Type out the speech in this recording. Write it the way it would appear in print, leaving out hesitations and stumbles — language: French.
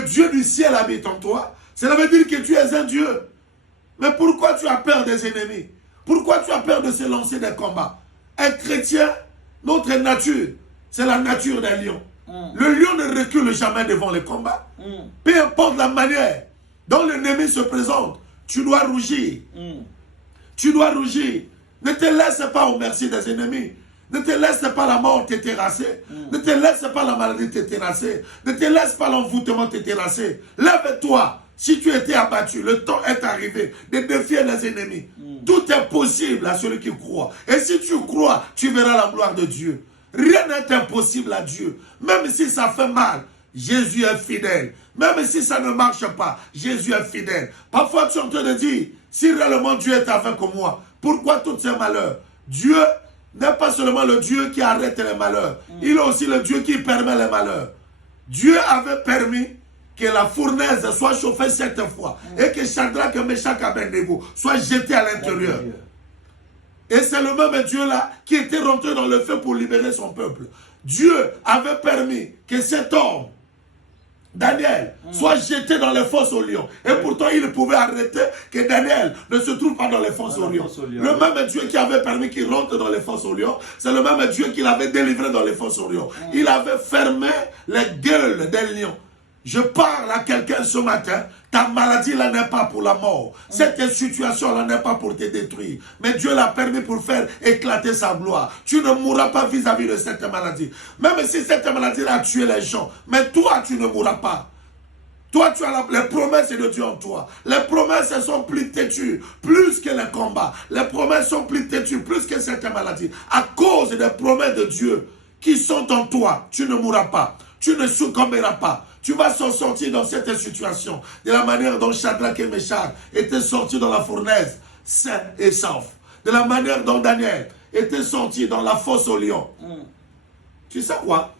le Dieu du ciel habite en toi, cela veut dire que tu es un Dieu. Mais pourquoi tu as peur des ennemis? Pourquoi tu as peur de se lancer des combats? Un chrétien, notre nature, c'est la nature d'un lion. Le lion ne recule jamais devant les combats. Peu importe la manière dont l'ennemi se présente, tu dois rougir. Tu dois rougir. Ne te laisse pas au merci des ennemis. Ne te laisse pas la mort te terrasser. Ne te laisse pas la maladie te terrasser. Ne te laisse pas l'envoûtement te terrasser. Lève-toi. Si tu étais abattu, le temps est arrivé de défier les ennemis. Tout est possible à celui qui croit. Et si tu crois, tu verras la gloire de Dieu. Rien n'est impossible à Dieu. Même si ça fait mal, Jésus est fidèle. Même si ça ne marche pas, Jésus est fidèle. Parfois tu es en train de dire, si réellement Dieu est avec moi, pourquoi tous ces malheurs? Dieu n'est pas seulement le Dieu qui arrête les malheurs. Il est aussi le Dieu qui permet les malheurs. Dieu avait permis que la fournaise soit chauffée 7 fois et que Shadrach, Meshach et Abednego soient jetés à l'intérieur. Et c'est le même Dieu-là qui était rentré dans le feu pour libérer son peuple. Dieu avait permis que cet homme, Daniel, soit jeté dans les fosses aux lions. Et pourtant, il pouvait arrêter que Daniel ne se trouve pas dans les fosses aux lions. Le même Dieu qui avait permis qu'il rentre dans les fosses aux lions, c'est le même Dieu qui l'avait délivré dans les fosses aux lions. Il avait fermé les gueules des lions. Je parle à quelqu'un ce matin, ta maladie là n'est pas pour la mort. Cette situation là n'est pas pour te détruire. Mais Dieu l'a permis pour faire éclater sa gloire. Tu ne mourras pas vis-à-vis de cette maladie. Même si cette maladie là a tué les gens. Mais toi, tu ne mourras pas. Toi, tu as les promesses de Dieu en toi. Les promesses sont plus têtues, plus que les combats. Les promesses sont plus têtues, plus que cette maladie. À cause des promesses de Dieu qui sont en toi, tu ne mourras pas. Tu ne succomberas pas. Tu vas s'en sortir dans cette situation. De la manière dont Shadrach et Meshach étaient sortis dans la fournaise, sains et saufs. De la manière dont Daniel était sorti dans la fosse aux lions. Tu sais quoi?